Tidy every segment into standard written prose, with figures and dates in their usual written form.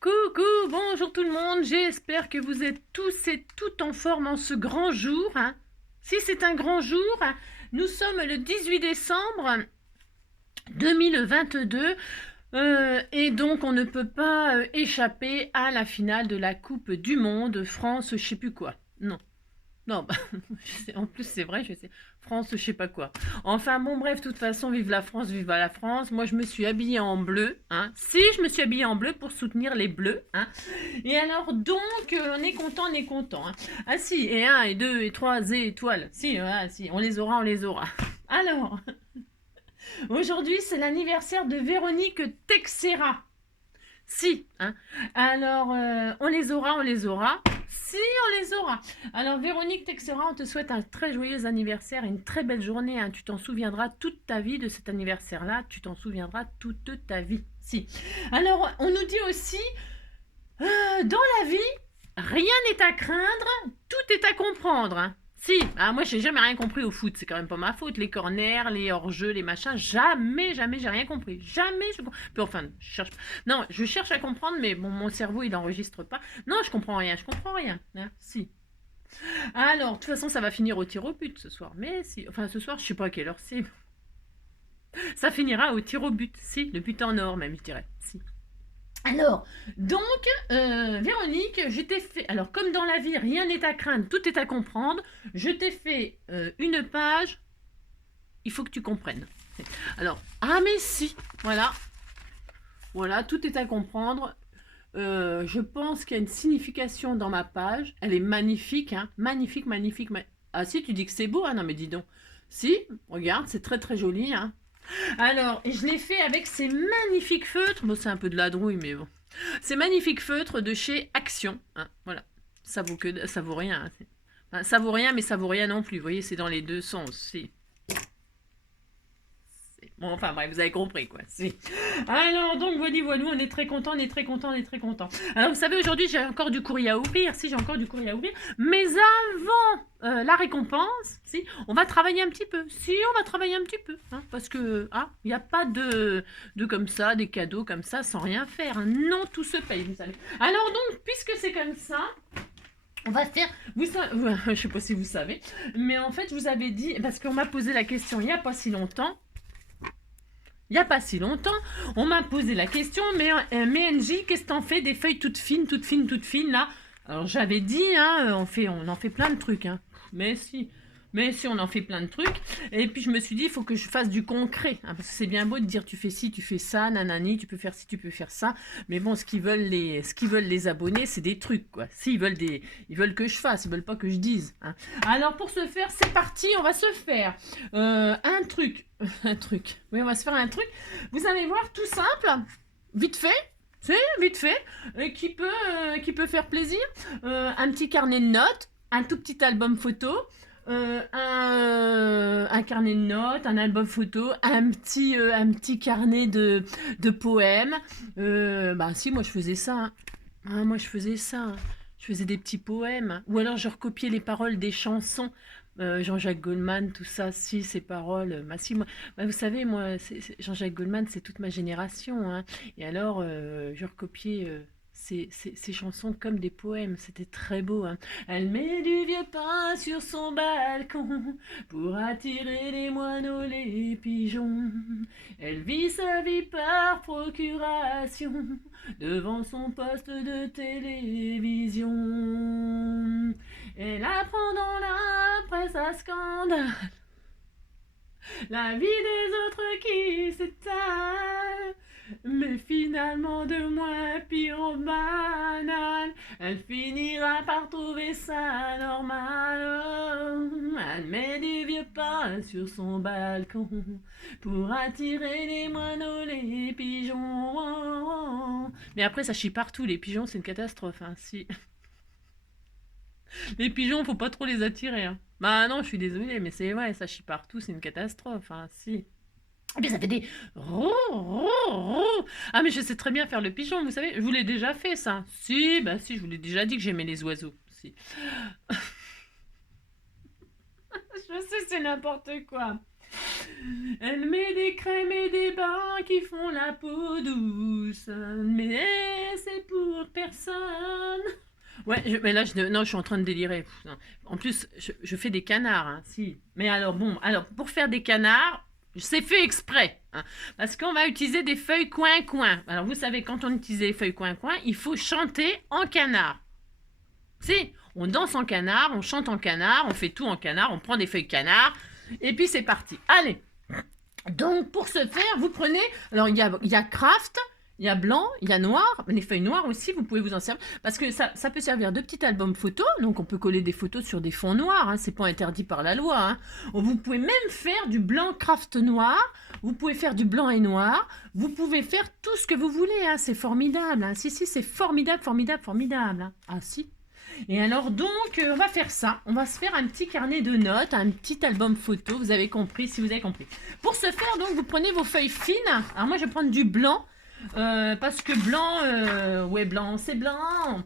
Coucou, bonjour tout le monde, j'espère que vous êtes tous et toutes en forme en ce grand jour. Si c'est un grand jour, nous sommes le 18 décembre 2022 et donc on ne peut pas échapper à la finale de la Coupe du Monde, France je sais plus quoi. Non, bah, en plus c'est vrai, je sais, France je sais pas quoi. Enfin bon bref, de toute façon, vive la France, vive la France. Moi je me suis habillée en bleu, Si, je me suis habillée en bleu pour soutenir les bleus, Et alors donc, on est content, on est content, Ah si, et 1, et 2, et 3, et étoiles. Si, si, on les aura, on les aura. Alors, aujourd'hui c'est l'anniversaire de Véronique Texera. Si, Alors, on les aura, on les aura. Si, on les aura. Alors, Véronique Texera, on te souhaite un très joyeux anniversaire et une très belle journée. Tu t'en souviendras toute ta vie de cet anniversaire-là. Tu t'en souviendras toute ta vie. Si. Alors, on nous dit aussi, dans la vie, rien n'est à craindre, tout est à comprendre. Si, moi j'ai jamais rien compris au foot, c'est quand même pas ma faute. Les corners, les hors-jeux, les machins, jamais j'ai rien compris. Jamais je comprends. Puis enfin, je cherche à comprendre, mais bon, mon cerveau il n'enregistre pas. Non, je comprends rien. Si. Alors, de toute façon, ça va finir au tir au but ce soir. Mais si, enfin ce soir, je sais pas à quelle heure c'est. Ça finira au tir au but, si, le but en or même, je dirais. Si. Alors, donc, Véronique, je t'ai fait... Alors, comme dans la vie, rien n'est à craindre, tout est à comprendre. Je t'ai fait une page. Il faut que tu comprennes. Alors, mais si, voilà. Voilà, tout est à comprendre. Je pense qu'il y a une signification dans ma page. Elle est magnifique, magnifique, magnifique. Ah si, tu dis que c'est beau, non mais dis donc. Si, regarde, c'est très très joli, Alors, je l'ai fait avec ces magnifiques feutres. Bon, c'est un peu de la drouille, mais bon. Ces magnifiques feutres de chez Action. Voilà. Ça vaut rien. Ça vaut rien, mais ça vaut rien non plus. Vous voyez, c'est dans les deux sens. Si. Bon, enfin bref, vous avez compris quoi. Si. Alors donc voilà, on est très content, on est très content, on est très content. Alors vous savez, aujourd'hui j'ai encore du courrier à ouvrir, j'ai encore du courrier à ouvrir. Mais avant la récompense, on va travailler un petit peu. On va travailler un petit peu, parce que il n'y a pas de comme ça, des cadeaux comme ça sans rien faire. Non, tout se paye, vous savez. Alors donc, puisque c'est comme ça. On va faire, je sais pas si vous savez, mais en fait je vous avais dit, parce qu'on m'a posé la question il n'y a pas si longtemps, on m'a posé la question, mais NJ, qu'est-ce que t'en fais des feuilles toutes fines, là? Alors j'avais dit, on en fait plein de trucs, Mais si, on en fait plein de trucs. Et puis je me suis dit, il faut que je fasse du concret, parce que c'est bien beau de dire tu fais ci, tu fais ça, nanani, tu peux faire ci, tu peux faire ça. Mais bon, ce qu'ils veulent les abonnés, c'est des trucs, quoi. Ils veulent que je fasse, ils veulent pas que je dise. Alors pour ce faire, c'est parti, on va se faire un truc. Oui, on va se faire un truc. Vous allez voir, tout simple, vite fait, qui peut faire plaisir. Un petit carnet de notes, un tout petit album photo, un carnet de notes, un album photo, un petit carnet de poèmes. Si, moi je faisais ça. Moi je faisais ça. Je faisais des petits poèmes. Ou alors je recopiais les paroles des chansons. Jean-Jacques Goldman, tout ça, si, ces paroles. Vous savez, moi, Jean-Jacques Goldman, c'est toute ma génération. Et alors, je recopiais ces chansons comme des poèmes. C'était très beau. Elle met du vieux pain sur son balcon pour attirer les moineaux, les pigeons. Elle vit sa vie par procuration devant son poste de télévision. Elle apprend dans la presse à scandale la vie des autres qui s'étale. Mais finalement de moins pire banal, elle finira par trouver ça normal. Elle met du vieux pain sur son balcon pour attirer les moineaux, les pigeons. Mais après ça chie partout, les pigeons c'est une catastrophe, si. Les pigeons, faut pas trop les attirer. Bah non, je suis désolée, mais c'est vrai, ça chie partout, c'est une catastrophe, si. Et puis ça fait des Ah mais je sais très bien faire le pigeon, vous savez, je vous l'ai déjà fait ça. Si, si, je vous l'ai déjà dit que j'aimais les oiseaux. Si. Je sais, c'est n'importe quoi. Elle met des crèmes et des bains qui font la peau douce, mais c'est pour personne. Ouais, mais là, non, je suis en train de délirer. En plus, je fais des canards, hein, si. Mais alors, bon, alors, pour faire des canards, c'est fait exprès, hein, parce qu'on va utiliser des feuilles coin-coin. Alors, vous savez, quand on utilise les feuilles coin-coin, il faut chanter en canard. Si, on danse en canard, on chante en canard, on fait tout en canard, on prend des feuilles canard, et puis c'est parti. Allez. Donc, pour ce faire, vous prenez... Alors, il y a craft, il y a blanc, il y a noir. Les feuilles noires aussi, vous pouvez vous en servir. Parce que ça peut servir de petit album photo. Donc, on peut coller des photos sur des fonds noirs. Hein, c'est pas interdit par la loi. Hein. Vous pouvez même faire du blanc craft noir. Vous pouvez faire du blanc et noir. Vous pouvez faire tout ce que vous voulez. Hein, c'est formidable. Hein. Si, c'est formidable, formidable, formidable. Hein. Ah, si. Et alors donc, on va faire ça. On va se faire un petit carnet de notes, un petit album photo. Vous avez compris, si vous avez compris. Pour ce faire, donc, vous prenez vos feuilles fines. Alors moi, je vais prendre du blanc. Parce que blanc, ouais, blanc, c'est blanc.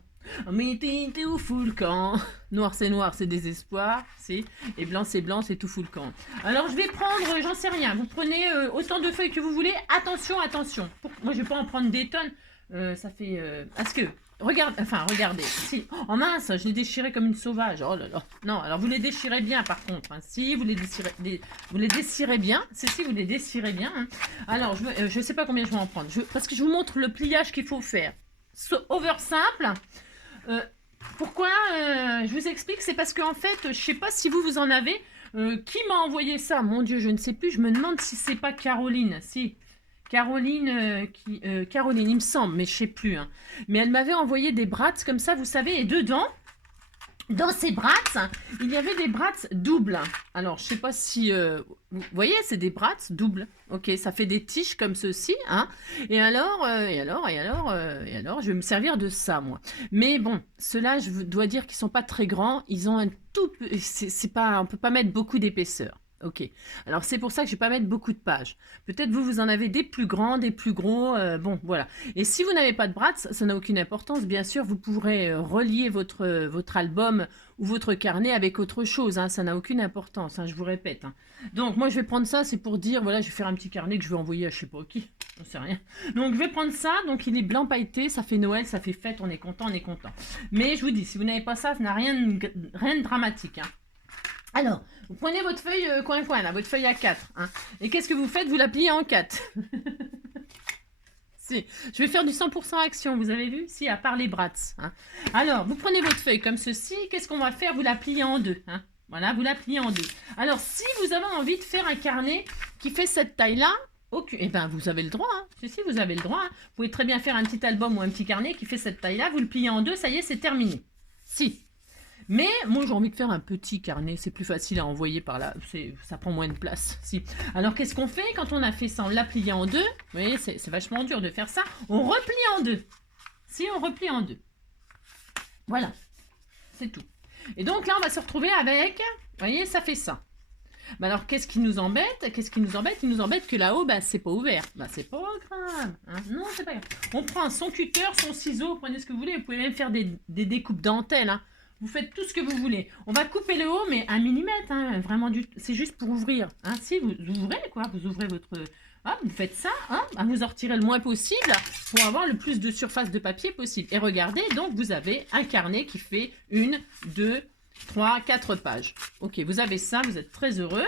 Mais t'es où fout le camp? Noir, c'est désespoir. Si. Et blanc, c'est tout fout le camp. Alors, je vais prendre, j'en sais rien. Vous prenez autant de feuilles que vous voulez. Attention, attention. Moi, je vais pas en prendre des tonnes. Ça fait... Est-ce que... regardez. Si. Oh mince, je l'ai déchiré comme une sauvage. Oh là là. Non, alors vous les déchirez bien par contre. Hein. Si, vous les déchirez bien. Si, vous les déchirez bien. Hein. Alors, je ne sais pas combien je vais en prendre. Parce que je vous montre le pliage qu'il faut faire. Over simple. Pourquoi je vous explique, c'est parce qu'en fait, je ne sais pas si vous en avez. Qui m'a envoyé ça? Mon Dieu, je ne sais plus. Je me demande si c'est pas Caroline. Si. Caroline, Caroline, il me semble, mais je sais plus. Hein. Mais elle m'avait envoyé des brats comme ça, vous savez, et dedans, dans ces brats, il y avait des brats doubles. Alors, je sais pas si... vous voyez, c'est des brats doubles. Ok, ça fait des tiges comme ceci. Hein. Et alors, je vais me servir de ça, moi. Mais bon, ceux-là, je dois dire qu'ils sont pas très grands. Ils ont un tout... C'est pas, on peut pas mettre beaucoup d'épaisseur. Ok, alors c'est pour ça que je ne vais pas mettre beaucoup de pages. Peut-être vous en avez des plus grands, des plus gros, bon, voilà. Et si vous n'avez pas de brats, ça n'a aucune importance. Bien sûr, vous pourrez relier votre album ou votre carnet avec autre chose. Hein, ça n'a aucune importance, hein, je vous répète. Hein. Donc, moi, je vais prendre ça, c'est pour dire, voilà, je vais faire un petit carnet que je vais envoyer à je ne sais pas qui. Je sais rien. Donc, je vais prendre ça. Donc, il est blanc pailleté, ça fait Noël, ça fait fête, on est content, on est content. Mais je vous dis, si vous n'avez pas ça, ça n'a rien de dramatique. Hein. Alors, vous prenez votre feuille coin-coin, là, votre feuille A4. Hein, et qu'est-ce que vous faites? Vous la pliez en 4. Si, je vais faire du 100% action, vous avez vu? Si, à part les brats. Hein. Alors, vous prenez votre feuille comme ceci. Qu'est-ce qu'on va faire? Vous la pliez en deux. Hein. Voilà, vous la pliez en deux. Alors, si vous avez envie de faire un carnet qui fait cette taille-là, eh ben, vous avez le droit. Hein. Si, vous avez le droit. Hein. Vous pouvez très bien faire un petit album ou un petit carnet qui fait cette taille-là. Vous le pliez en deux, ça y est, c'est terminé. Si. Mais moi j'ai envie de faire un petit carnet, c'est plus facile à envoyer par là, ça prend moins de place. Si. Alors qu'est-ce qu'on fait quand on a fait ça? On l'a plié en deux, vous voyez c'est vachement dur de faire ça, on replie en deux. Si on replie en deux. Voilà, c'est tout. Et donc là on va se retrouver avec, vous voyez ça fait ça. Bah alors qu'est-ce qui nous embête? Il nous embête que là-haut, bah, c'est pas ouvert. Bah c'est pas grave. Hein. Non, c'est pas grave. On prend son cutter, son ciseau, prenez ce que vous voulez, vous pouvez même faire des découpes dentelles. Hein. Vous faites tout ce que vous voulez. On va couper le haut, mais 1 mm, hein, vraiment c'est juste pour ouvrir. Hein. Si vous ouvrez, quoi, vous ouvrez votre... Hop, vous faites ça, hein, vous en retirez le moins possible pour avoir le plus de surface de papier possible. Et regardez, donc vous avez un carnet qui fait 1, 2, 3, 4 pages. Ok, vous avez ça, vous êtes très heureux.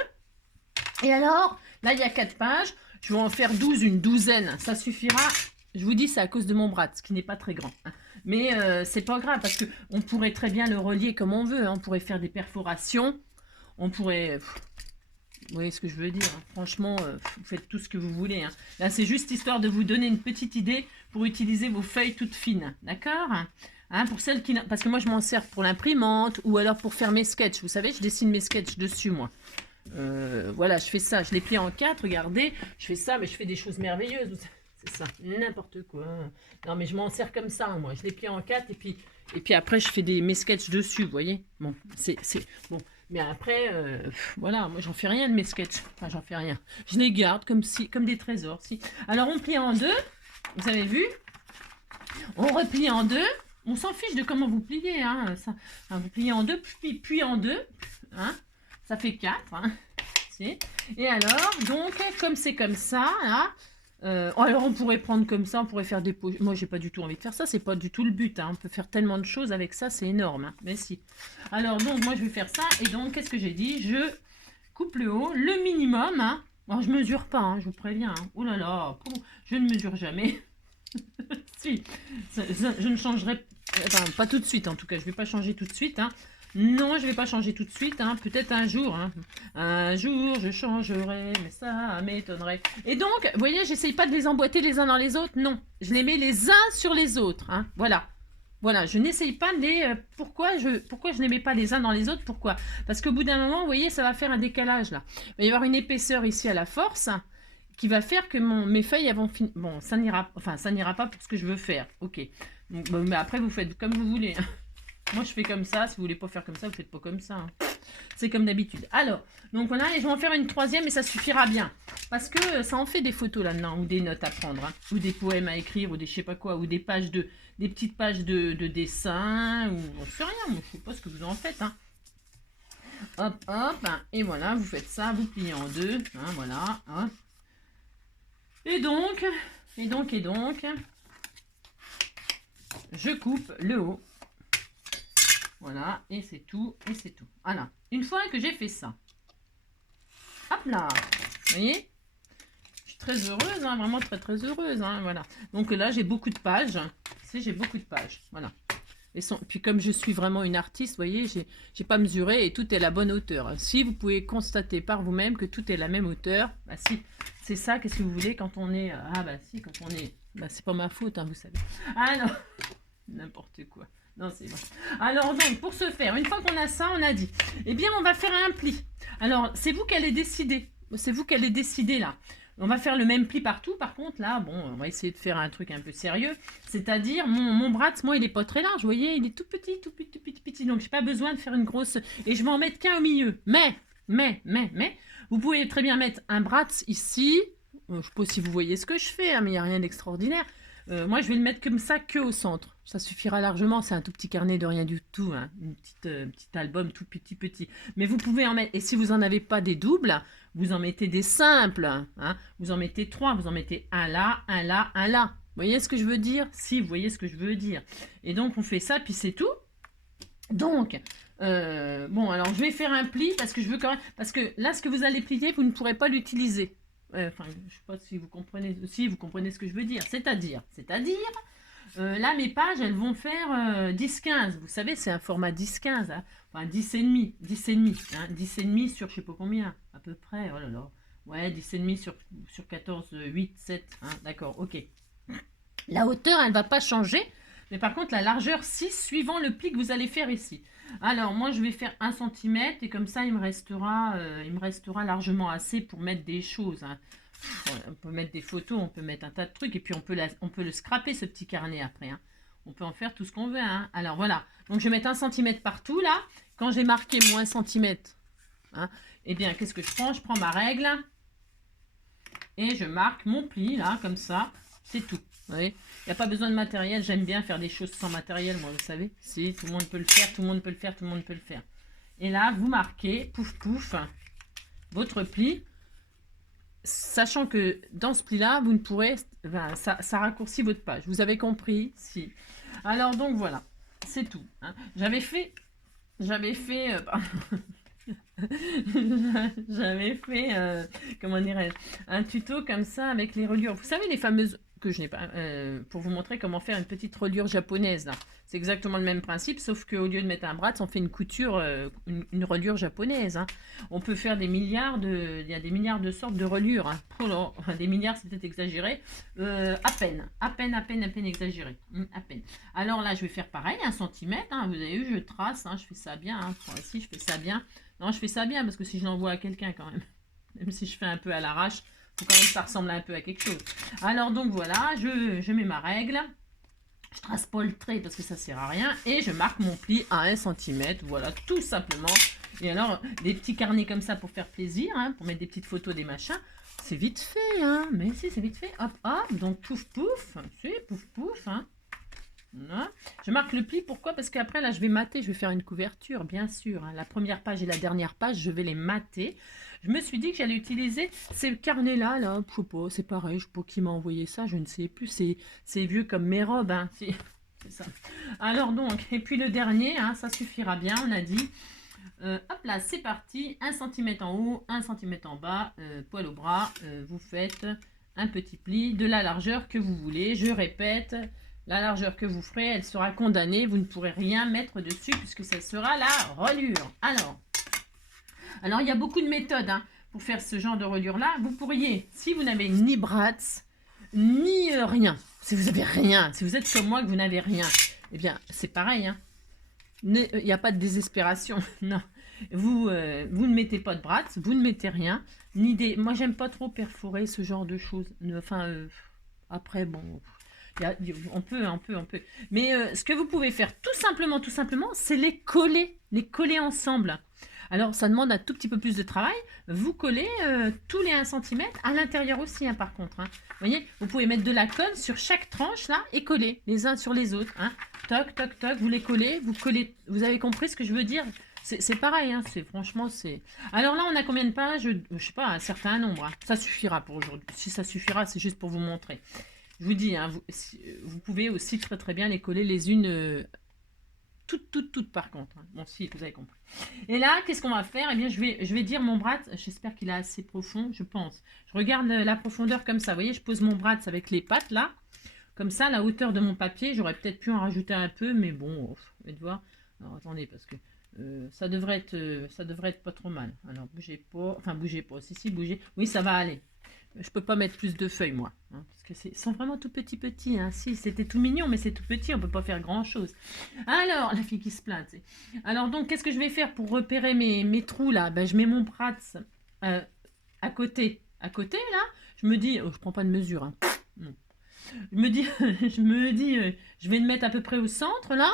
Et alors, là, il y a 4 pages. Je vais en faire 12, une douzaine. Ça suffira. Je vous dis, c'est à cause de mon bras, ce qui n'est pas très grand. Hein. Mais c'est pas grave, parce qu'on pourrait très bien le relier comme on veut. Hein. On pourrait faire des perforations. On pourrait... Vous voyez ce que je veux dire. Hein. Franchement, vous faites tout ce que vous voulez. Hein. Là, c'est juste histoire de vous donner une petite idée pour utiliser vos feuilles toutes fines. D'accord? Hein, pour celles qui... Parce que moi, je m'en sers pour l'imprimante ou alors pour faire mes sketchs. Vous savez, je dessine mes sketchs dessus, moi. Voilà, je fais ça. Je les plie en 4, regardez. Je fais ça, mais je fais des choses merveilleuses. C'est ça, n'importe quoi. Non, mais je m'en sers comme ça, moi. Je les plie en 4 et puis après, je fais mes sketchs dessus, vous voyez. Bon, bon. Mais après, voilà, moi, j'en fais rien de mes sketchs. Enfin, j'en fais rien. Je les garde comme des trésors. Si. Alors, on plie en deux. Vous avez vu? On replie en deux. On s'en fiche de comment vous pliez. Hein, ça, hein, vous pliez en deux, puis en deux. Hein, ça fait 4. Hein. c'est. Et alors, donc, comme c'est comme ça, là, alors on pourrait prendre comme ça, on pourrait faire des poches. Moi, j'ai pas du tout envie de faire ça, c'est pas du tout le but. Hein. On peut faire tellement de choses avec ça, c'est énorme. Hein. Mais si. Alors, donc, moi, je vais faire ça. Et donc, qu'est-ce que j'ai dit? Je coupe le haut, le minimum. Hein. Bon, je mesure pas, hein, je vous préviens. Hein. Oh là là, je ne mesure jamais. Si, je ne changerai enfin, pas tout de suite, en tout cas, je vais pas changer tout de suite. Hein. Non, je vais pas changer tout de suite, hein. Peut-être un jour. Hein. Un jour, je changerai, mais ça m'étonnerait. Et donc, vous voyez, j'essaye pas de les emboîter les uns dans les autres. Non, je les mets les uns sur les autres. Hein. Voilà. Voilà, je n'essaye pas de les... pourquoi je ne les mets pas les uns dans les autres? Pourquoi? Parce qu'au bout d'un moment, vous voyez, ça va faire un décalage, là. Il va y avoir une épaisseur ici à la force qui va faire que mes feuilles, elles vont finir... Bon, ça n'ira pas pour ce que je veux faire. Ok. Donc, bon, mais après, vous faites comme vous voulez. Moi, je fais comme ça. Si vous voulez pas faire comme ça, vous faites pas comme ça. Hein. C'est comme d'habitude. Alors, donc voilà, et je vais en faire une troisième et ça suffira bien. Parce que ça en fait des photos là-dedans, ou des notes à prendre, hein, ou des poèmes à écrire, ou des je sais pas quoi, ou des pages des petites pages de dessin, ou on sait rien, moi je sais pas ce que vous en faites. Hein. Hop, hop, et voilà, vous faites ça, vous pliez en deux, hein, voilà. Hop. Et donc, je coupe le haut. Voilà, et c'est tout, et c'est tout. Voilà, une fois que j'ai fait ça, hop là, vous voyez, je suis très heureuse, hein, vraiment très très heureuse, hein, voilà. Donc là, j'ai beaucoup de pages, j'ai beaucoup de pages, voilà. Puis comme je suis vraiment une artiste, vous voyez, j'ai pas mesuré et tout est la bonne hauteur. Si vous pouvez constater par vous-même que tout est la même hauteur, bah si, c'est ça, qu'est-ce que vous voulez quand on est... Ah bah si, quand on est... Bah c'est pas ma faute, hein, vous savez. Ah non, n'importe quoi. Non, c'est vrai. Alors donc, pour ce faire, une fois qu'on a ça, on a dit, eh bien, on va faire un pli. Alors, c'est vous qui allez décider. C'est vous qui allez décider là. On va faire le même pli partout. Par contre, là, bon, on va essayer de faire un truc un peu sérieux. C'est-à-dire, mon bras, moi, il est pas très large. Vous voyez, il est tout petit, tout petit, tout petit, petit. Donc, j'ai pas besoin de faire une grosse... Et je vais en mettre qu'un au milieu. Mais, vous pouvez très bien mettre un bras ici. Je sais pas si vous voyez ce que je fais, hein, mais il n'y a rien d'extraordinaire. Moi, je vais le mettre comme ça que au centre. Ça suffira largement. C'est un tout petit carnet de rien du tout. Hein. Une petit album tout petit. Mais vous pouvez en mettre. Et si vous n'en avez pas des doubles, vous en mettez des simples. Hein. Vous en mettez 3. Vous en mettez un là, un là, un là. Vous voyez ce que je veux dire? Si, vous voyez ce que je veux dire. Et donc, on fait ça, puis c'est tout. Donc, bon, alors je vais faire un pli parce que je veux quand même... Parce que là, ce que vous allez plier, vous ne pourrez pas l'utiliser. Enfin, je ne sais pas si vous comprenez, vous comprenez ce que je veux dire. C'est-à-dire, là, mes pages, elles vont faire 10-15. Vous savez, c'est un format 10-15. Hein. Enfin, 10,5. 10,5. Hein, 10,5 sur je ne sais pas combien, à peu près. Oh là là. Ouais, 10,5 sur 14, 8, 7. Hein, d'accord, ok. La hauteur, elle ne va pas changer. Mais par contre, la largeur 6, suivant le pli que vous allez faire ici. Alors, moi, je vais faire 1 cm et comme ça, il me restera largement assez pour mettre des choses. Hein. On peut mettre des photos, on peut mettre un tas de trucs et puis on peut le scraper, ce petit carnet après. Hein. On peut en faire tout ce qu'on veut. Hein. Alors, voilà. Donc, je vais mettre 1 cm partout, là. Quand j'ai marqué mon 1 cm, hein, eh bien, qu'est-ce que je prends? Je prends ma règle et je marque mon pli, là, comme ça. C'est tout. Vous voyez, il n'y a pas besoin de matériel. J'aime bien faire des choses sans matériel, moi, vous savez. Si, tout le monde peut le faire, tout le monde peut le faire, tout le monde peut le faire. Et là, vous marquez, pouf, pouf, votre pli. Sachant que dans ce pli-là, vous ne pourrez... Enfin, ça raccourcit votre page. Vous avez compris? Si. Alors, donc, voilà. C'est tout. Hein. J'avais fait comment dirais-je, un tuto comme ça avec les reliures. Vous savez, les fameuses... que je n'ai pas, pour vous montrer comment faire une petite reliure japonaise là. C'est exactement le même principe, sauf qu'au lieu de mettre un bras, on fait une couture, une reliure japonaise. Hein. On peut faire des milliards il y a des milliards de sortes de reliures. Hein. Oh là, des milliards, c'est peut-être exagéré. À peine exagéré. À peine. Alors là, je vais faire pareil, 1 cm. Hein. Vous avez vu, je trace, hein, je fais ça bien. Hein. Ici, je fais ça bien. Non, je fais ça bien parce que si je l'envoie à quelqu'un quand même, même si je fais un peu à l'arrache, faut quand même que ça ressemble un peu à quelque chose. Alors donc voilà, je mets ma règle. Je trace pas le trait parce que ça sert à rien. Et je marque mon pli à 1 cm. Voilà, tout simplement. Et alors, des petits carnets comme ça pour faire plaisir, hein, pour mettre des petites photos, des machins. C'est vite fait, hein. Mais si, c'est vite fait. Hop, hop. Donc, pouf, pouf. C'est pouf, pouf, hein. Voilà. Je marque le pli, pourquoi? Parce qu'après, là, je vais mater, je vais faire une couverture, bien sûr. Hein. La première page et la dernière page, je vais les mater. Je me suis dit que j'allais utiliser ces carnets-là, là, je sais pas, c'est pareil, je sais pas qui m'a envoyé ça, je ne sais plus, c'est vieux comme mes robes, hein. C'est ça. Alors donc, et puis le dernier, hein, ça suffira bien, on a dit. Hop là, c'est parti, 1 cm en haut, 1 cm en bas, poil au bras, vous faites un petit pli de la largeur que vous voulez. Je répète, la largeur que vous ferez, elle sera condamnée, vous ne pourrez rien mettre dessus puisque ça sera la reliure. Alors il y a beaucoup de méthodes hein, pour faire ce genre de reliure là. Vous pourriez, si vous n'avez ni bratz, ni rien, si vous avez rien, si vous êtes comme moi que vous n'avez rien, eh bien c'est pareil, hein. Il n'y a pas de désespération, non. Vous ne mettez pas de bratz, vous ne mettez rien, ni des... Moi, j'aime pas trop perforer ce genre de choses. Enfin, après, bon, on peut. Mais ce que vous pouvez faire, tout simplement, c'est les coller ensemble. Alors, ça demande un tout petit peu plus de travail. Vous collez tous les 1 cm à l'intérieur aussi, hein, par contre. Hein. Vous voyez, vous pouvez mettre de la colle sur chaque tranche, là, et coller les uns sur les autres. Hein. Toc, toc, toc, vous les collez, vous collez. Vous avez compris ce que je veux dire? C'est pareil, hein, franchement, c'est... Alors là, on a combien de pages? Je sais pas, un certain nombre. Hein. Ça suffira pour aujourd'hui. Si ça suffira, c'est juste pour vous montrer. Je vous dis, hein, vous pouvez aussi très bien les coller les unes... toutes par contre. Hein. Bon, si, vous avez compris. Et là, qu'est-ce qu'on va faire? Eh bien, je vais dire mon bras. J'espère qu'il est assez profond, je pense. Je regarde la profondeur comme ça. Vous voyez, je pose mon bras avec les pattes, là. Comme ça, la hauteur de mon papier. J'aurais peut-être pu en rajouter un peu, mais bon, vous allez voir. Alors, attendez, parce que ça devrait être pas trop mal. Alors, bougez pas. Enfin, bougez pas. Si, bougez. Oui, ça va aller. Je peux pas mettre plus de feuilles, moi. Hein, parce que ils sont vraiment tout petits. Hein. Si, c'était tout mignon, mais c'est tout petit. On peut pas faire grand-chose. Alors, la fille qui se plaint. T'sais. Alors, donc, qu'est-ce que je vais faire pour repérer mes trous, là? Ben, je mets mon bratz à côté. À côté, là, je me dis... Oh, je prends pas de mesure. Hein. Non. Je me dis, je vais le mettre à peu près au centre, là.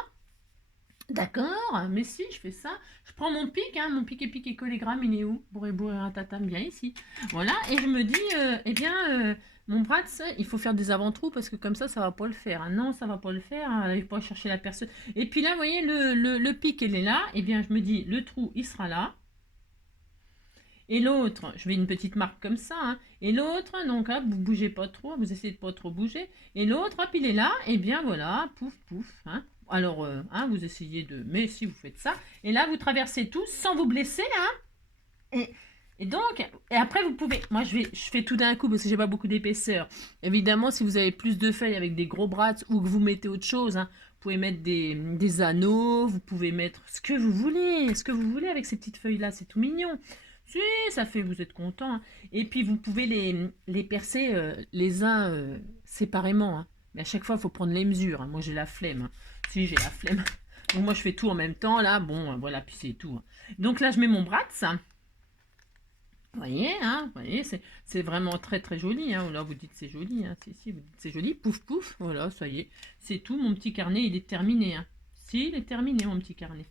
D'accord, mais si, je fais ça. Je prends mon pic, hein, mon pic et collégramme, il est où? Bourré, ratatam, bien ici. Voilà, et je me dis, eh bien, mon bratz, il faut faire des avant-trous parce que comme ça va pas le faire. Hein. Non, ça va pas le faire, hein, il faut pas chercher la personne. Et puis là, vous voyez, le pic, il est là. Eh bien, je me dis, le trou, il sera là. Et l'autre, je fais une petite marque comme ça. Hein. Et l'autre, donc, hop, vous bougez pas trop, vous essayez de pas trop bouger. Et l'autre, hop, il est là. Et bien, voilà, pouf, pouf. Hein. Alors, hein, vous essayez de... Mais si vous faites ça. Et là, vous traversez tout sans vous blesser. Hein. Et donc, et après, vous pouvez... Moi, je fais tout d'un coup parce que j'ai pas beaucoup d'épaisseur. Évidemment, si vous avez plus de feuilles avec des gros bras ou que vous mettez autre chose, hein, vous pouvez mettre des anneaux, vous pouvez mettre ce que vous voulez. Ce que vous voulez avec ces petites feuilles-là. C'est tout mignon. Si, ça fait, vous êtes content. Hein. Et puis, vous pouvez les percer les uns séparément. Hein. Mais à chaque fois, il faut prendre les mesures. Hein. Moi, j'ai la flemme. Hein. Si, j'ai la flemme. Donc, moi, je fais tout en même temps. Là, bon, voilà, puis c'est tout. Hein. Donc, là, je mets mon bratz. Vous voyez, c'est vraiment très joli. Hein. Là, vous dites c'est joli. Hein. Si, vous dites c'est joli. Pouf, pouf. Voilà, ça y est. C'est tout. Mon petit carnet, il est terminé. Hein. Si, il est terminé, mon petit carnet.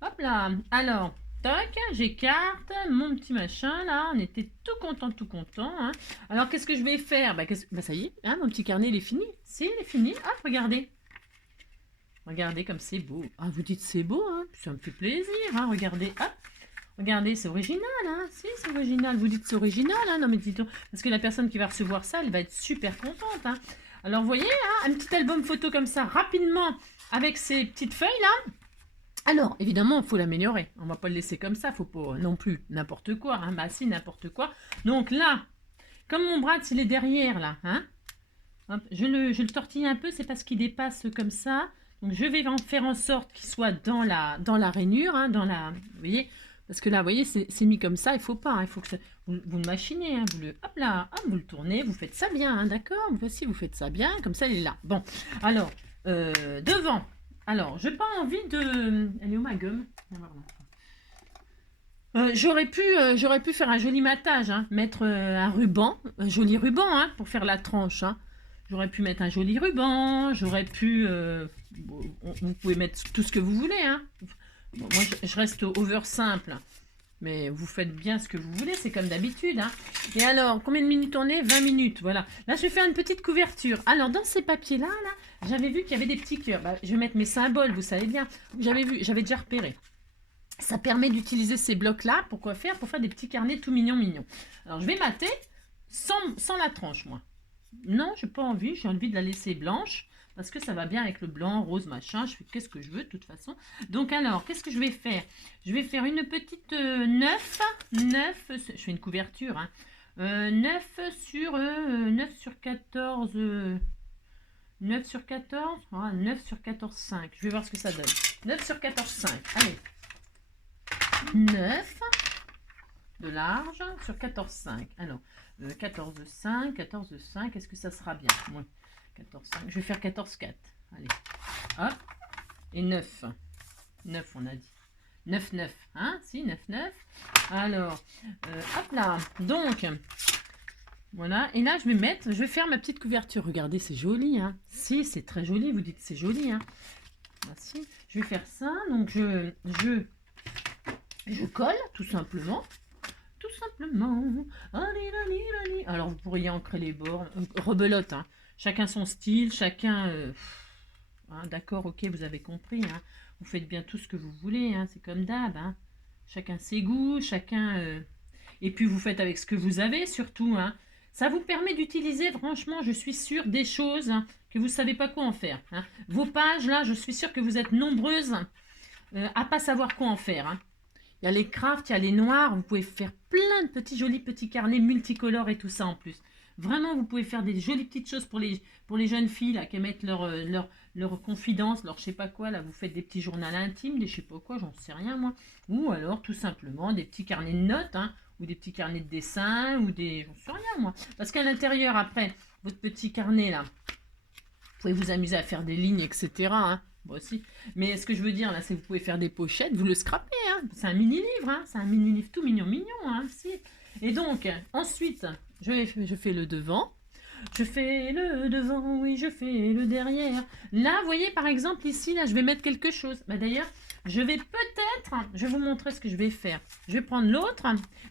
Hop là. Alors... Toc, j'écarte mon petit machin là, on était tout content. Hein. Alors qu'est-ce que je vais faire? Ça y est, hein, mon petit carnet il est fini. Si, il est fini. Hop, regardez. Regardez comme c'est beau. Ah, vous dites c'est beau, hein. Ça me fait plaisir. Hein. Regardez, hop. Regardez, c'est original. Hein. Si, c'est original. Vous dites c'est original. Hein. Non, mais dites-donc. Parce que la personne qui va recevoir ça, elle va être super contente. Hein. Alors, vous voyez, hein, un petit album photo comme ça, rapidement, avec ces petites feuilles là. Alors, évidemment, il faut l'améliorer. On ne va pas le laisser comme ça. Il ne faut pas non plus n'importe quoi. Hein. Bah si, n'importe quoi. Donc là, comme mon bras, il est derrière, là. Hein, hop, je le tortille un peu. C'est parce qu'il dépasse comme ça. Donc, je vais en faire en sorte qu'il soit dans la rainure. Hein, vous voyez? Parce que là, vous voyez, c'est mis comme ça. Il ne faut pas. Hein, il faut que vous le machinez. Hein, hop là, hop, vous le tournez. Vous faites ça bien. Hein, d'accord? Voici, vous faites ça bien. Comme ça, il est là. Bon, alors, devant. Alors, j'ai pas envie de... Elle est où ma gomme? J'aurais pu faire un joli matage, hein, mettre un ruban, un joli ruban, hein, pour faire la tranche. Hein. J'aurais pu mettre un joli ruban, j'aurais pu... vous pouvez mettre tout ce que vous voulez. Hein. Bon, moi, je reste over simple. Mais vous faites bien ce que vous voulez, c'est comme d'habitude. Hein. Et alors, combien de minutes on est? 20 minutes, voilà. Là, je vais faire une petite couverture. Alors, dans ces papiers-là, là, j'avais vu qu'il y avait des petits cœurs. Bah, je vais mettre mes symboles, vous savez bien. J'avais déjà repéré. Ça permet d'utiliser ces blocs-là. Pour quoi faire? Pour faire des petits carnets tout mignons, mignons. Alors, je vais mater sans la tranche, moi. Non, je n'ai pas envie. J'ai envie de la laisser blanche. Parce que ça va bien avec le blanc, rose, machin. Je fais qu'est-ce que je veux de toute façon. Donc alors, qu'est-ce que je vais faire? Je vais faire une petite 9. Je fais une couverture. Hein, 9 sur 14. 9 sur 14. Ah, 9 sur 14, 5. Je vais voir ce que ça donne. 9 sur 14, 5. Allez. 9 de large sur 14, 5. Alors, 14, 5. 14, 5. Est-ce que ça sera bien? Oui. 14, 5. Je vais faire 14, 4. Allez. Hop. Et 9. 9, on a dit. 9, 9. Hein? Si, 9, 9. Alors, hop là. Donc, voilà. Et là, je vais faire ma petite couverture. Regardez, c'est joli. Hein? Si, c'est très joli. Vous dites c'est joli. Hein? Merci. Je vais faire ça. Donc, je colle, tout simplement. Tout simplement. Alors, vous pourriez ancrer les bords. Rebelote, hein. Chacun son style, chacun... hein, d'accord, ok, vous avez compris. Hein. Vous faites bien tout ce que vous voulez, hein, c'est comme d'hab. Hein. Chacun ses goûts, chacun... Et puis vous faites avec ce que vous avez, surtout. Hein. Ça vous permet d'utiliser, franchement, je suis sûre, des choses hein, que vous ne savez pas quoi en faire. Hein. Vos pages, là, je suis sûre que vous êtes nombreuses à pas savoir quoi en faire. Hein. Il y a les crafts, il y a les noirs. Vous pouvez faire plein de petits, jolis petits carnets multicolores et tout ça en plus. Vraiment, vous pouvez faire des jolies petites choses pour les jeunes filles là, qui mettent leur confidence, leur je sais pas quoi. Là, vous faites des petits journaux intimes, des je sais pas quoi, j'en sais rien moi. Ou alors tout simplement des petits carnets de notes, hein, ou des petits carnets de dessin, ou des... j'en sais rien moi. Parce qu'à l'intérieur, après, votre petit carnet là, vous pouvez vous amuser à faire des lignes, etc. Hein. Moi aussi. Mais ce que je veux dire là, c'est que vous pouvez faire des pochettes, vous le scrapez. Hein. C'est un mini-livre, hein. C'est un mini-livre tout mignon, mignon. Hein, si. Et donc, ensuite, je fais le devant. Je fais le devant, oui, je fais le derrière. Là, vous voyez, par exemple, ici, là, je vais mettre quelque chose. Bah, d'ailleurs, je vais je vais vous montrer ce que je vais faire. Je vais prendre l'autre,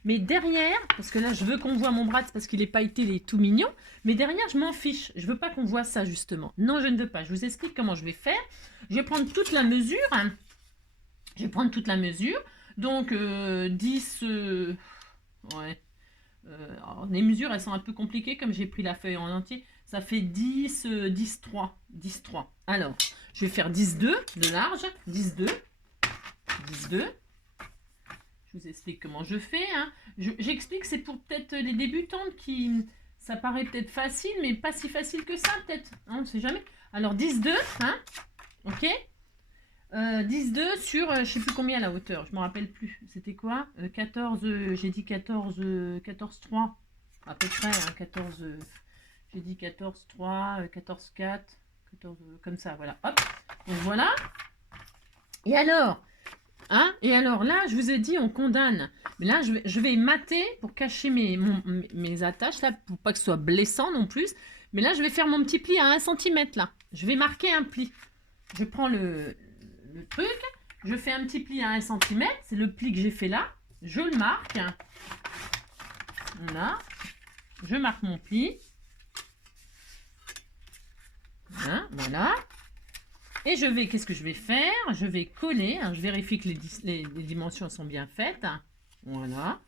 mais derrière, parce que là, je veux qu'on voit mon bras, parce qu'il est pailleté, il est tout mignon. Mais derrière, je m'en fiche. Je veux pas qu'on voit ça, justement. Non, je ne veux pas. Je vous explique comment je vais faire. Je vais prendre toute la mesure. Je vais prendre toute la mesure. Donc, 10... ouais. Alors, les mesures, elles sont un peu compliquées, comme j'ai pris la feuille en entier. Ça fait 10, 10, 3. 10, 3. Alors, je vais faire 10, 2 de large. 10, 2. 10, 2. Je vous explique comment je fais. Hein. J'explique, c'est pour peut-être les débutantes qui... Ça paraît peut-être facile, mais pas si facile que ça, peut-être. Hein, on ne sait jamais. Alors, 10, 2. Hein, ok 10,2 sur, je ne sais plus combien la hauteur, je ne me rappelle plus. C'était quoi 14, j'ai dit 14, 14,3, à peu près, hein, 14, j'ai dit 14,3, 14,4, 14, comme ça, voilà. Hop, donc voilà. Et alors, hein, et alors là, je vous ai dit, on condamne. Mais là, je vais mater pour cacher mes attaches, là, pour pas que ce soit blessant non plus. Mais là, je vais faire mon petit pli à 1 cm, là. Je vais marquer un pli. Je prends le truc, je fais un petit pli à 1 cm, c'est le pli que j'ai fait là, je le marque, voilà, je marque mon pli, hein, voilà, et je vais, qu'est-ce que je vais faire? Je vais coller, hein, je vérifie que les dimensions sont bien faites, voilà,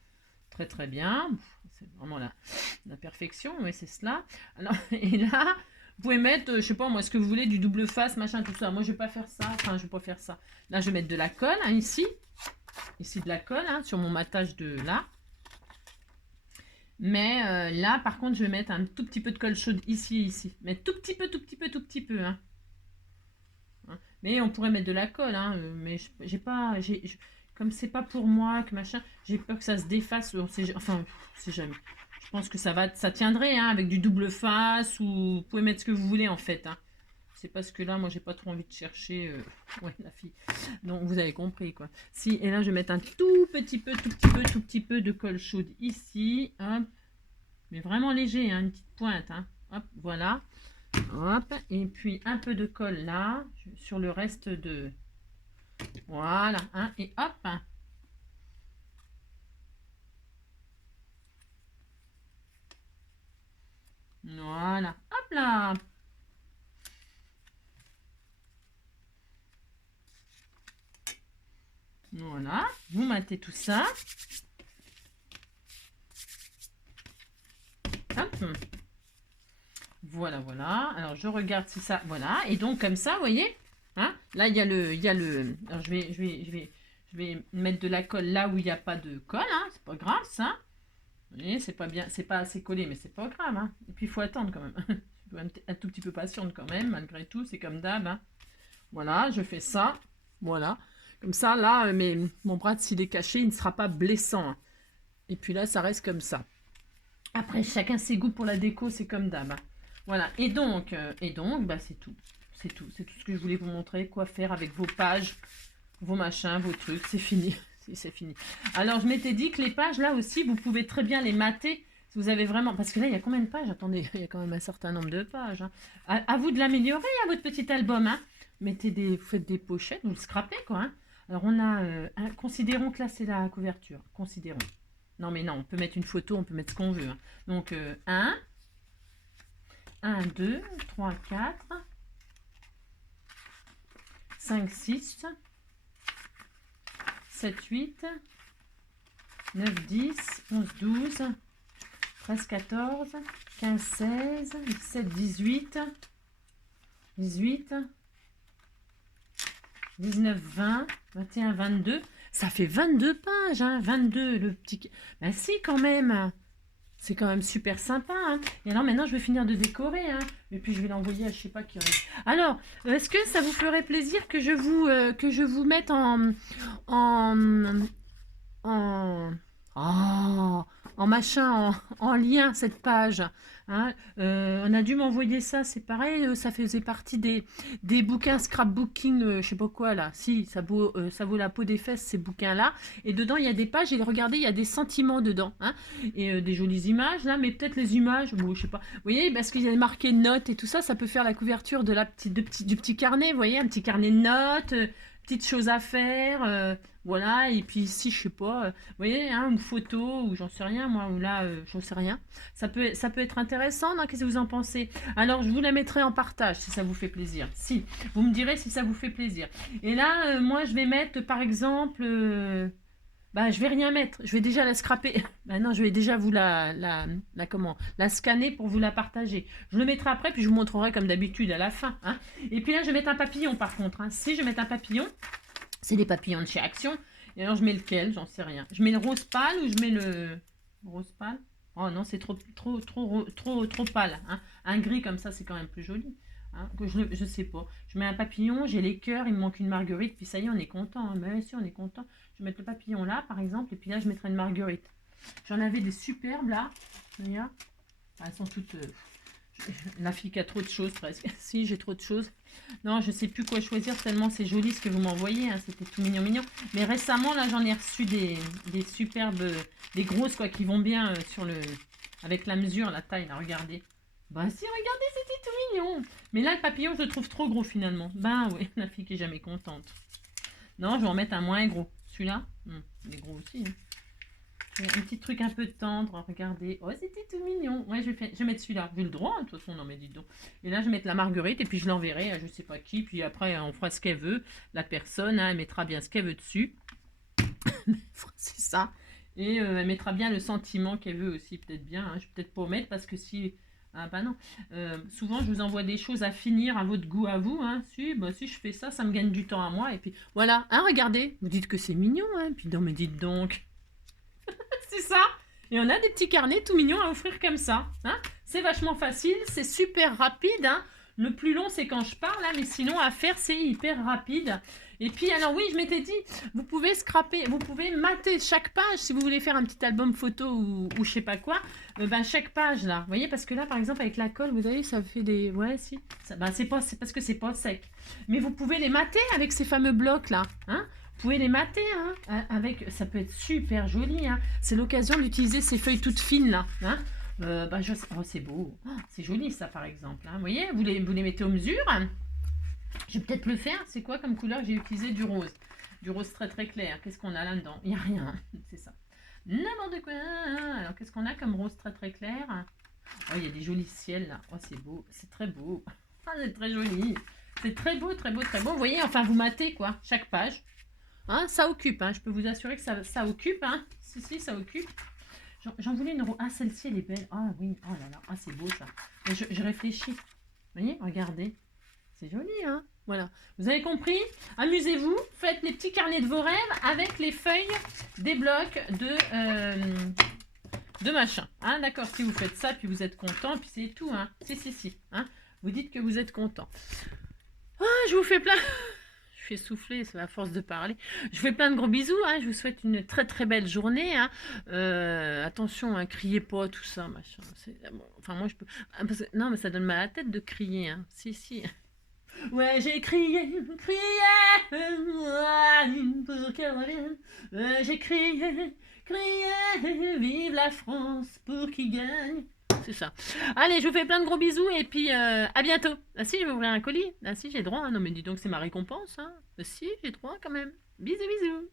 très très bien, c'est vraiment la perfection, oui c'est cela, alors, et là, vous pouvez mettre, je sais pas moi, ce que vous voulez, du double face, machin, tout ça. Moi, je vais pas faire ça. Enfin, je vais pas faire ça. Là, je vais mettre de la colle, hein, ici. Ici, de la colle, hein, sur mon matage de là. Mais là, par contre, je vais mettre un tout petit peu de colle chaude ici et ici. Mais tout petit peu, tout petit peu, tout petit peu. Hein. Mais on pourrait mettre de la colle, hein. Mais j'ai pas... comme c'est pas pour moi, que machin, j'ai peur que ça se déface. Enfin, c'est jamais. Je pense que ça tiendrait hein, avec du double face ou vous pouvez mettre ce que vous voulez en fait. Hein. C'est parce que là, moi, j'ai pas trop envie de chercher. Ouais, la fille. Donc, vous avez compris quoi. Si, et là, je vais mettre un tout petit peu de colle chaude ici. Hop. Mais vraiment léger, hein, une petite pointe. Hein. Hop, voilà. Hop. Et puis, un peu de colle là, sur le reste de... Voilà. Hein, et hop. Voilà. Hop là. Voilà. Vous matez tout ça. Hop. Voilà, voilà. Alors, je regarde si ça... Voilà. Et donc, comme ça, vous voyez, hein, là, il y a le... Alors, je vais mettre de la colle là où il n'y a pas de colle. Hein, c'est pas grave, ça. Vous voyez, c'est pas bien, c'est pas assez collé, mais c'est pas grave. Hein. Et puis, il faut attendre quand même. Je suis un tout petit peu patiente quand même, malgré tout. C'est comme d'hab. Hein. Voilà, je fais ça. Voilà. Comme ça, là, mon bras, s'il est caché, il ne sera pas blessant. Hein. Et puis là, ça reste comme ça. Après, chacun ses goûts pour la déco, c'est comme d'hab. Hein. Voilà. Et donc, bah, c'est tout. C'est tout. C'est tout ce que je voulais vous montrer. Quoi faire avec vos pages, vos machins, vos trucs. C'est fini. C'est fini. Alors, je m'étais dit que les pages, là aussi, vous pouvez très bien les mater. Si vous avez vraiment... Parce que là, il y a combien de pages? Attendez, il y a quand même un certain nombre de pages. Hein. À vous de l'améliorer, à votre petit album. Hein. Vous faites des pochettes, vous le scrapez, quoi. Hein. Alors, on a... considérons que là, c'est la couverture. Considérons. Non, mais non, on peut mettre une photo, on peut mettre ce qu'on veut. Hein. Donc, 1, 2, 3, 4, 5, 6, 7, 8, 9, 10, 11, 12, 13, 14, 15, 16, 17, 18, 18, 19, 20, 21, 22. Ça fait 22 pages, hein, 22, le petit... Ben si, quand même. C'est quand même super sympa. Hein. Et alors, maintenant, je vais finir de décorer. Hein. Et puis, je vais l'envoyer à je sais pas qui. Alors, est-ce que ça vous ferait plaisir que je vous mette en, en, oh, en machin, en lien, cette page. Hein. On a dû m'envoyer ça, c'est pareil, ça faisait partie des bouquins scrapbooking, je sais pas quoi là. Si, ça vaut la peau des fesses, ces bouquins-là. Et dedans, il y a des pages, et regardez, il y a des sentiments dedans. Hein. Et des jolies images là, mais peut-être les images, bon, je sais pas. Vous voyez, parce qu'il y a marqué notes et tout ça, ça peut faire la couverture de du petit carnet, vous voyez, un petit carnet de notes, petites choses à faire. Voilà, et puis ici, je sais pas, vous voyez, hein, une photo, ou j'en sais rien, moi, ou là, j'en sais rien. Ça peut être intéressant, non? Qu'est-ce que vous en pensez? Alors, je vous la mettrai en partage, si ça vous fait plaisir. Si, vous me direz si ça vous fait plaisir. Et là, moi, je vais mettre, par exemple, bah, je vais rien mettre, je vais déjà la scraper. Bah non, je vais déjà vous la scanner pour vous la partager. Je le mettrai après, puis je vous montrerai comme d'habitude à la fin. Hein. Et puis là, je vais mettre un papillon, par contre. Hein. Si je vais mettre un papillon, c'est des papillons de chez Action. Et alors, je mets lequel? J'en sais rien. Je mets le rose pâle ou je mets le rose pâle? Oh non, c'est trop pâle. Hein. Un gris comme ça, c'est quand même plus joli. Hein. Je sais pas. Je mets un papillon, j'ai les cœurs, il me manque une marguerite, puis ça y est, on est content. Hein. Mais si, on est content. Je vais mettre le papillon là, par exemple, et puis là, je mettrai une marguerite. J'en avais des superbes là. Regarde. Elles sont toutes... La fille qui a trop de choses presque. Si, j'ai trop de choses. Non, je sais plus quoi choisir tellement c'est joli ce que vous m'envoyez. Hein. C'était tout mignon, mignon. Mais récemment, là, j'en ai reçu des superbes, des grosses quoi, qui vont bien sur le, avec la mesure, la taille. Là, regardez. Bah si, regardez, c'était tout mignon. Mais là, le papillon, je le trouve trop gros finalement. Ben oui, la fille qui est jamais contente. Non, je vais en mettre un moins gros. Celui-là, il est gros aussi. Hein. Un petit truc un peu tendre, regardez. Oh, c'était tout mignon. Ouais, je vais mettre celui-là. J'ai le droit, hein, de toute façon, non mais dites donc. Et là, je vais mettre la marguerite et puis je l'enverrai à je sais pas qui. Puis après, on fera ce qu'elle veut. La personne, hein, elle mettra bien ce qu'elle veut dessus. C'est ça. Et elle mettra bien le sentiment qu'elle veut aussi, peut-être bien. Hein. Je vais peut-être pas mettre parce que si... Ah bah non. Souvent, je vous envoie des choses à finir à votre goût à vous. Hein. Si je fais ça, ça me gagne du temps à moi. Et puis voilà. Hein, regardez. Vous dites que c'est mignon. Hein. Puis non, mais dites donc. C'est ça. Et on a des petits carnets tout mignons à offrir comme ça. Hein. C'est vachement facile, c'est super rapide. Hein. Le plus long, c'est quand je parle, hein, mais sinon, à faire, c'est hyper rapide. Et puis, alors oui, je m'étais dit, vous pouvez scraper, vous pouvez mater chaque page, si vous voulez faire un petit album photo ou je sais pas quoi, chaque page, là. Vous voyez, parce que là, par exemple, avec la colle, vous voyez, ça fait des... Ouais, si. C'est parce que c'est pas sec. Mais vous pouvez les mater avec ces fameux blocs, là. Hein. Vous pouvez les mater, hein, avec, ça peut être super joli. Hein. C'est l'occasion d'utiliser ces feuilles toutes fines là. Hein. Oh, c'est beau. Oh, c'est joli ça par exemple. Hein. Vous voyez, vous les mettez aux mesures. Je vais peut-être le faire. C'est quoi comme couleur? J'ai utilisé du rose. Du rose très très clair. Qu'est-ce qu'on a là-dedans? Il n'y a rien. C'est ça. N'importe quoi. Alors qu'est-ce qu'on a comme rose très très clair? Oh, il y a des jolis ciels là. Oh, c'est beau, c'est très beau. Ah, c'est très joli. C'est très beau, très beau, très beau. Vous voyez, enfin, vous matez quoi, chaque page. Hein, ça occupe, hein. Je peux vous assurer que ça occupe. Hein. Si, ça occupe. J'en voulais une... Ah, celle-ci, elle est belle. Ah oui, oh là là, ah, c'est beau ça. Je réfléchis. Vous voyez, regardez. C'est joli, hein. Voilà. Vous avez compris? Amusez-vous. Faites les petits carnets de vos rêves avec les feuilles des blocs de machin. Hein, d'accord, si vous faites ça, puis vous êtes content, puis c'est tout. Hein. Si. Hein. Vous dites que vous êtes content. Ah, je vous fais plein... Je fais souffler, c'est à force de parler. Je vous fais plein de gros bisous. Hein. Je vous souhaite une très très belle journée. Hein. Attention, hein, criez pas, tout ça, machin. Bon, enfin, moi, je peux... Non, mais ça donne mal à la tête de crier. Hein. Si. Ouais, j'ai crié pour Caroline. J'ai crié, vive la France pour qui gagne. C'est ça. Allez, je vous fais plein de gros bisous et puis à bientôt. Ah si, je vais ouvrir un colis. Ah si, j'ai droit. Hein. Non mais dis donc, c'est ma récompense. Hein. Ah, si, j'ai droit quand même. Bisous.